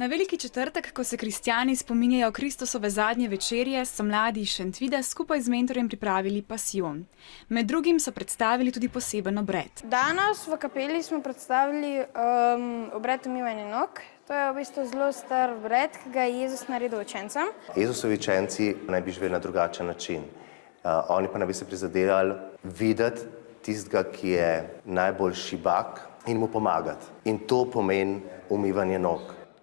Na veliki četrtek, ko se kristjani spominjajo Kristusove zadnje večerje, so mladi iz Šentvida skupaj z mentorjem pripravili pasijon. Med drugim so predstavili tudi poseben obred. Danes v kapeli smo predstavili obred umivanja nog. To je v bistvu zelo star obred, ki ga je Jezus naredil učencem. Jezusovi učenci naj bi živeli na drugačen način. Oni pa naj bi se prizadevali videti tistega, ki je najbolj šibak in mu pomagati. In to pomeni umivanje nog.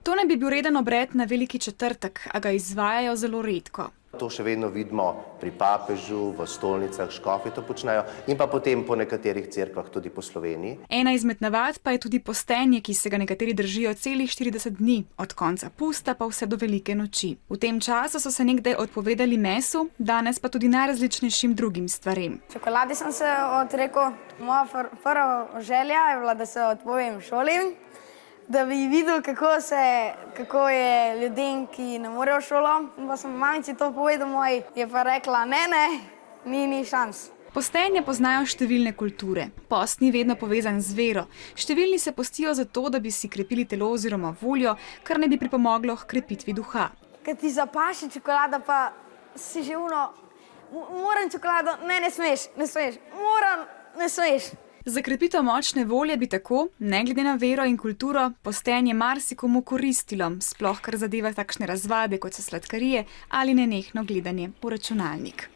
To naj bi bil reden obred na veliki četrtek, a ga izvajajo zelo redko. To še vedno vidimo pri papežu, v stolnicah, škofi to počnejo in pa potem po nekaterih cerkvah tudi po Sloveniji. Ena izmed navad pa je tudi postenje, ki se ga nekateri držijo celih 40 dni, od konca pusta pa vse do velike noči. V tem času so se nekdaj odpovedali mesu, danes pa tudi najrazličnejšim drugim stvarem. Čokoladi sem se odrekel. Moja prva želja je bila, da se odpovem šoli, da bi videl, kako je ljudem, ki ne morejo v šolo. In pa sem mamici to povedal, je pa rekla, ne, ni šans. Postenje poznajo številne kulture. Post ni vedno povezan z vero. Številni se postijo zato, da bi si krepili telo oziroma voljo, kar ne bi pripomoglo h krepitvi duha. Kad ti zapaši čokolada, pa si že moram čokolado, ne smeš, moram, ne smeš. Za krepitev močne volje bi tako, ne glede na vero in kulturo, postenje marsikomu koristilo, sploh kar zadeva takšne razvade, kot so sladkarije ali nenehno gledanje v računalnik.